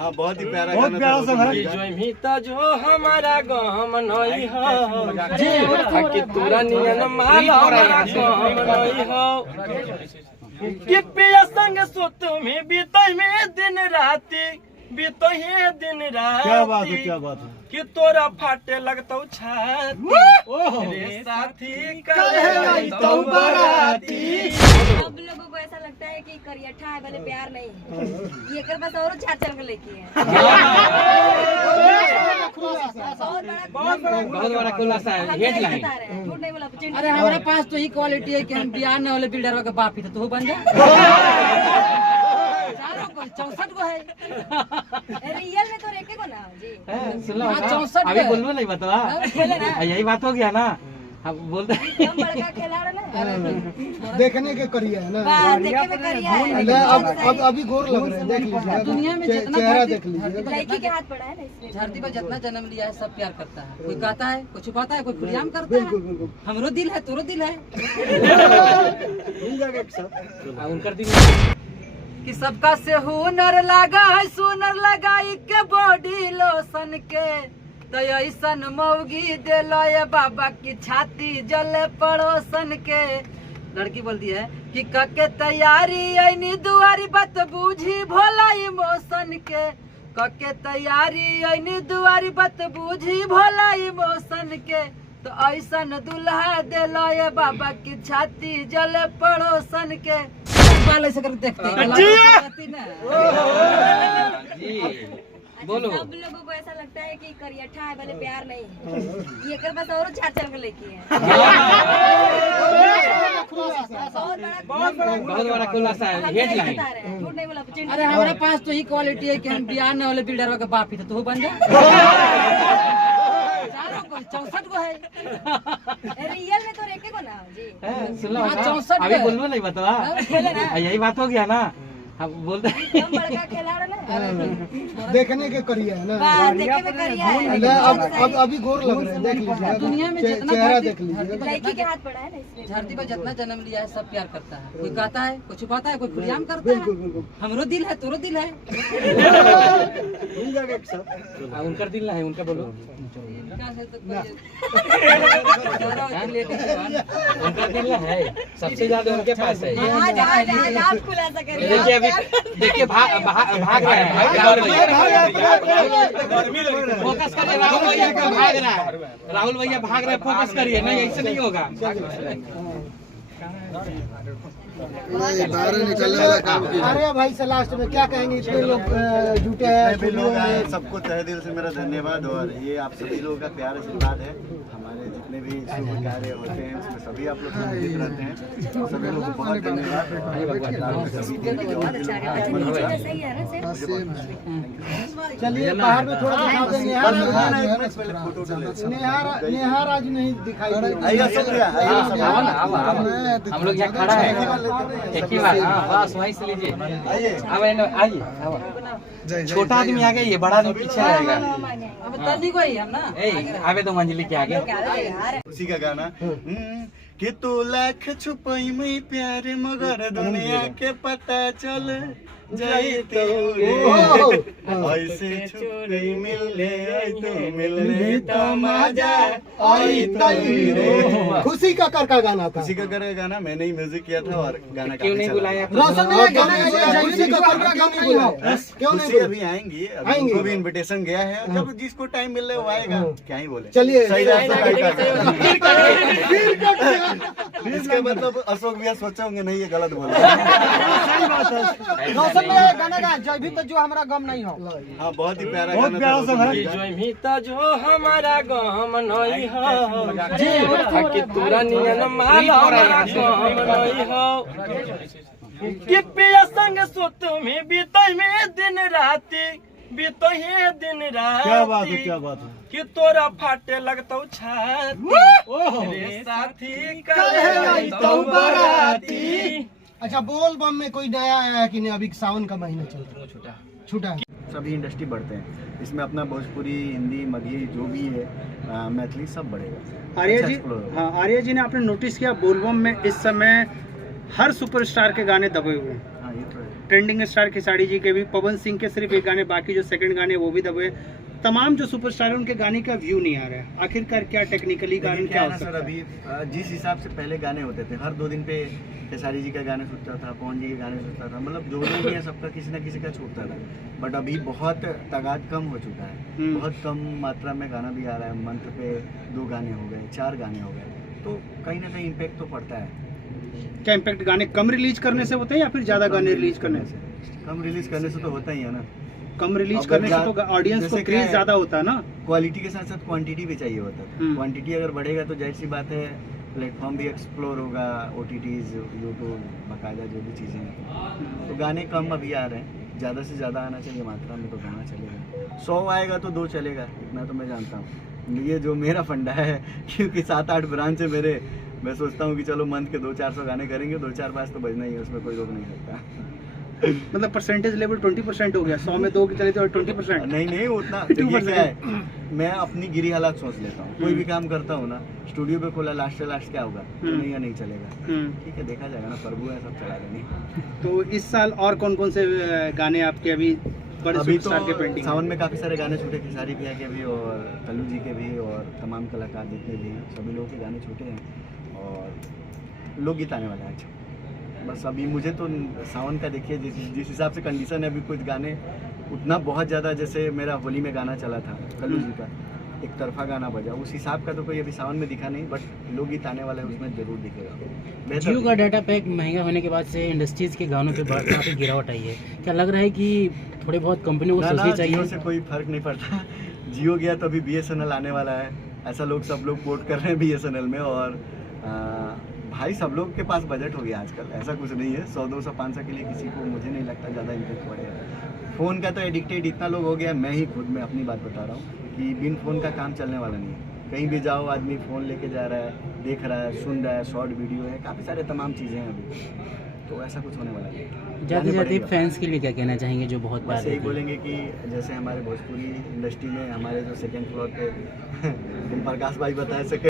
हाँ बहुत ही प्यारा बहुत प्यारा सॉन्ग है। जो हमारा गम नहीं हो कि तोरा नियन माल हमारा गम नहीं हो कि पिया संग सुत में बीतई में दिन राती बीतई दिन राती। क्या बात है, क्या बात है। कि तोरा फाटे लगतौ छाती रे साथी कहे तो बराती। सब लोगों को ऐसा लगता है कि करियठा है भले प्यार नहीं है, ये कर बस और चार चल के लेके है। बहुत बड़ा खुलासा है, हेडलाइन। झूठ नहीं बोला। अरे हमारे पास तो ही क्वालिटी है कि हम बिहार न वाले बिल्डर का बाप ही तो बन जाए। 64 को है रियल में तो रेके को ना जी। अभी बोलूँ नहीं बता, यही बात हो गया ना। अब बोलते हम बड़का खिलाड़ी ना, देखने के करिए है ना, देखे में करिया है। अब अभी गोर लग रहे हैं, देख लीजिए दुनिया में जितना चेहरा देख लीजिए। लड़की के हाथ पड़ा है ना इसलिए। धरती पर जितना जन्म लिया है सब प्यार करता है। कोई कहता है, कोई छुपाता है, कोई खुलेआम करता है। हमरो दिल है, तोरो दिल है। मिल जाएगा एक साथ। उनकर दिन कि सबका से हुनर लगा है, सुनर लगाई के बॉडी लोशन के तो ऐसन मौगी दिलो ये बाबा की छाती जले पड़ोसन के। लड़की बोलती है कि कके तैयारी ऐनी दुआरी बात बूझी भोला इमोशन के। कके तैयारी ऐनी दुआरी बात बूझी भोला इमोशन के तो ऐसन दुल्हा दिलो ये बाबा की छाती जले पड़ोसन के। बाल ऐसे करके देखते हैं। बोलो। सब लोगों को ऐसा लगता है कि करियठा है भले प्यार नहीं है, ये कर बस और चार चल के लेके है। बहुत बड़ा खुलासा है, हेडलाइन। झूठ नहीं बोला। अरे हमारे पास तो ही क्वालिटी है कि हम बिहार न वाले बिल्डर का बाप ही तो बन जाए। 64 को है रियल में तो रेके को ना जी। अभी बोलूँ नहीं बता, यही बात हो गया ना। अब बोलते हम बड़का खिलाड़ी ना, देखने के करिए है ना, देखे में करिया है। अब अभी गोर लग रहे हैं, देख लीजिए दुनिया में जितना चेहरा देख लीजिए। लड़की के हाथ पड़ा है ना इसलिए। धरती पर जितना जन्म लिया है सब प्यार करता है। कोई कहता है, कोई छुपाता है, कोई खुलेआम करता है। हमरो दिल है, तोरो दिल है। मिल जाएगा एक साथ। उनकर दिल ना है, उनका बोलो। उनका दिल ना है, सबसे ज्यादा उनके पास है। आप खुलासा करिए। देखिए अभी देखिए भाग रहा है, फोकस करिए। राहुल भैया भाग रहा है, राहुल भैया भाग रहे हैं, फोकस करिए। नहीं ऐसे नहीं होगा। बाहर निकलने वाला काम किया। अरे भाई से लास्ट में क्या कहेंगे, इतने लोग जुटे हैं लोग आए, सबको तहे दिल से मेरा धन्यवाद। और ये आप सभी लोगों का प्यार आशीर्वाद है। हमारे जितने भी शुभ कार्य होते हैं उसमें सभी आप लोग सम्मिलित रहते हैं। सभी लोगों को बहुत धन्यवाद। चलिए बाहर में थोड़ा दिखा देंगे। नेहा आज नहीं दिखाई दे। हम लोग यहाँ खड़ा है, एक ही बार। हाँ बस वहीं से लीजिए। आइए। छोटा आदमी आगे, ये बड़ा आदमी पीछे रहेगा। अब तनी को ही हम ना आवे दो मंजिली के आगे। उसी का गाना कि तू लाख छुपाई में प्यार मगर दुनिया के पता चल जाई तो ऐसे छोड़ी मिलने आई तो मिलने तो मजा आई रे। खुशी का कर का गाना था। खुशी का कर का गाना मैंने ही म्यूजिक किया था और गाना क्यों नहीं बुलाया? रोशन ने गाना गाया, खुशी का कर का क्यों नहीं बुलाया? क्यों नहीं खुशी अभी आएंगी, अभी उनको भी इनविटेशन गया है। जब जिसको टाइम मिल रहा है वो आएगा, क्या ही बोले। चलिए इसके मतलब अशोक भैया सोचे होंगे नहीं ये गलत बोला। रोशन ने गाना गाया, जय भी तो जो हमारा गम नहीं हो। हाँ बहुत ही प्यारा, बहुत प्यारा सॉन्ग है। जो हमारा गम नहीं हो कि तोरा नियन माल हमारा गम नहीं हो कि पिया संग सुत में बीतई में दिन राती बीतई दिन राती। क्या बात है, क्या बात है। कि तोरा फाटे लगतौ छाती रे साथी कहे तो बराती। अच्छा बोल बम में कोई नया आया है कि नहीं? अभी सावन का महीना चल रहा है, छूटा है। सभी इंडस्ट्री बढ़ते हैं, इसमें अपना भोजपुरी, हिंदी, मगही जो भी है, मैथिली सब बढ़ेगा। आर्या जी, हाँ आर्या जी ने आपने नोटिस किया बोलबम में इस समय हर सुपरस्टार के गाने दबे हुए हैं। हाँ ये तो है। ट्रेंडिंग स्टार खेसारी जी के भी, पवन सिंह के सिर्फ एक गाने, बाकी जो सेकंड गाने वो भी दबे। तमाम जो सुपरस्टार हैं उनके गाने का व्यू नहीं आ रहा है, आखिरकार क्या टेक्निकली कारण क्या हो सर? सकता है? अभी जिस हिसाब से पहले गाने होते थे, हर 2 दिन पे खेसारी जी का गाने छूटता था, पवन जी के गाने छूटता था, मतलब जो लोग हैं सबका किसी ना किसी का छूटता था। बट अभी बहुत तादाद कम हो चुका है, बहुत कम मात्रा में गाना भी आ रहा है। मंथ पे 2 गाने हो गए, 4 गाने हो गए, तो कहीं ना कहीं इम्पैक्ट तो पड़ता है। क्या इम्पैक्ट गाने कम रिलीज करने से होते हैं या फिर ज्यादा गाने रिलीज करने से? कम रिलीज करने से तो होता ही है ना। कम रिलीज करने से तो ऑडियंस को क्रेज ज्यादा होता है ना। क्वालिटी के साथ साथ क्वांटिटी भी चाहिए होता है। क्वांटिटी अगर बढ़ेगा तो जाहिर सी बात है प्लेटफॉर्म भी एक्सप्लोर होगा, OTTs, यूट्यूब, बाकायदा जो भी चीज़ें हैं। तो गाने कम अभी आ रहे हैं, ज़्यादा से ज़्यादा आना चाहिए मात्रा में, तो गाना चलेगा। 100 आएगा तो 2 चलेगा, इतना तो मैं जानता हूँ। ये जो मेरा फंडा है, क्योंकि 7-8 ब्रांच है मेरे, मैं सोचता हूँ कि चलो मंथ के 200-400 गाने करेंगे, 2-4 बार तो बजना ही है, उसमें कोई रोक नहीं सकता। मतलब परसेंटेज लेवल 20% हो गया, 100 में 2 की चले तो 20%। नहीं उतना देखिए क्या है, मैं अपनी गिरी हालात सोच लेता हूँ। कोई भी काम करता हूँ ना, स्टूडियो पे खोला, लास्ट क्या होगा तो नहीं या नहीं चलेगा, ठीक है देखा जाएगा ना, प्रभु है सब चला लेंगे। तो इस साल और कौन कौन से गाने आपके अभी बड़े सुपरस्टार के पेंटिंग? सावन में काफ़ी सारे गाने छूटे, खेसारी भैया के भी और कल्लू जी के भी और तमाम कलाकार जितने भी हैं सभी लोगों के गाने छूटे हैं और लोकगीत आने वाला है। अच्छा बस अभी मुझे तो सावन का देखिए जिस हिसाब से कंडीशन है, अभी कुछ गाने उतना बहुत ज़्यादा, जैसे मेरा होली में गाना चला था कल्लू जी का, एक तरफा गाना बजा, उस हिसाब का तो कोई अभी सावन में दिखा नहीं, बट लोकगीत आने वाला है उसमें जरूर दिखेगा। जियो का डाटा पैक महंगा होने के बाद से इंडस्ट्रीज के गानों के बाद काफ़ी गिरावट आई है, क्या लग रहा है कि थोड़े बहुत कंपनी को सोचनी चाहिए? जियो से कोई फर्क नहीं पड़ता, जियो गया तो अभी BSNL आने वाला है, ऐसा सब लोग पोर्ट कर रहे हैं BSNL में। और भाई सब लोग के पास बजट हो गया आजकल, ऐसा कुछ नहीं है। 100, 200, 500 के लिए किसी को मुझे नहीं लगता ज़्यादा इम्पैक्ट पड़ेगा। फ़ोन का तो एडिक्टेड इतना लोग हो गया, मैं ही खुद में अपनी बात बता रहा हूँ कि बिन फ़ोन का काम चलने वाला नहीं है। कहीं भी जाओ आदमी फ़ोन लेके जा रहा है, देख रहा है, सुन रहा है, शॉर्ट वीडियो है, काफ़ी सारे तमाम चीज़ें हैं अभी, तो ऐसा कुछ होने वाला नहीं। जाते जाते फैंस के लिए क्या कहना चाहेंगे जो बहुत बस यही बोलेंगे कि जैसे हमारे भोजपुरी इंडस्ट्री में हमारे जो 2nd फ्लोर पे प्रकाश भाई बताए,